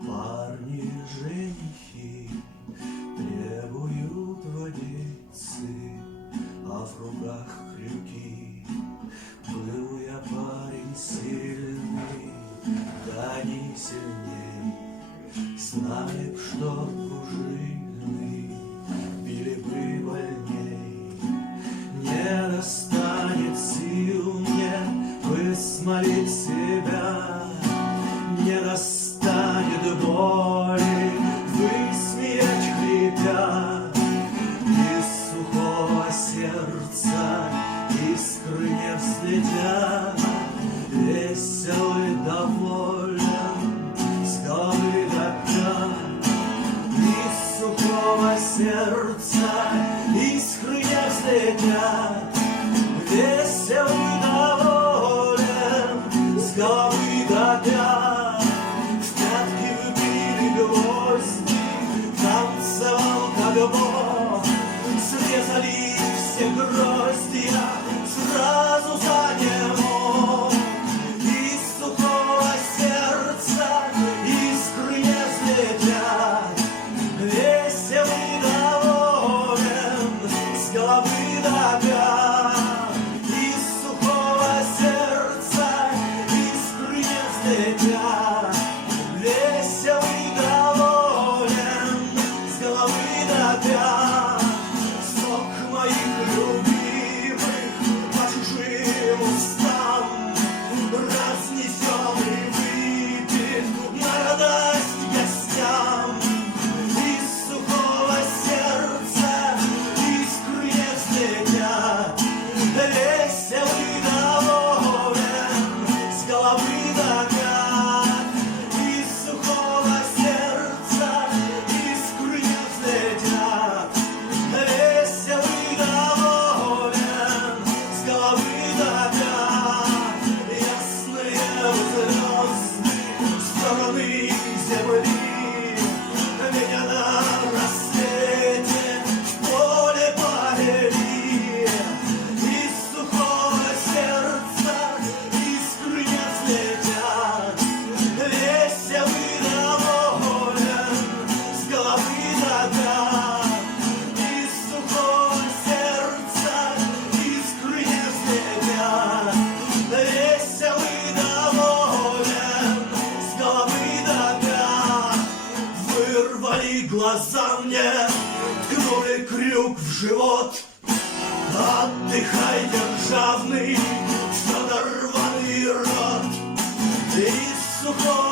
Парни, женихи требуют водицы, а в руках крюки. Был я парень сильный, да не сильней. Знали б, что пружины били бы больней. Не достанет сил мне высмолить себя, не достанет боли высмеять хрипя. Из сухого сердца искры не взлетят. Веселый, доволен, с головы до пят. Из сухого сердца искры не взлетят. Веселый, доволен, с головы до пят. Танцевал как бог, срезали все гроздья, сразу за нему. Из сухого сердца искры не взлетят. Веселый, доволен, с головы до пят. Из сухого сердца искры не взлетят. Веселый, доволен, с головы до пят. Сок моих любимых по чужим устам разнесем и выпьем на радость гостям. Из сухого сердца искры не взлетят. Веселый, доволен, с головы до пят. Из сухого сердца искры не взлетят. Веселый, доволен, с головы до пят. Ясные звезды стороны земли, меня на рассвете в поле повели. Из сухого сердца искры не взлетят. Веселый, доволен, с головы до пят. Из сухого сердца искры не взлетят. Веселый, доволен, с головы до пят. Вырвали глаза мне, ткнули крюк в живот. Отдыхай, державный, надорванный рот. Из сухого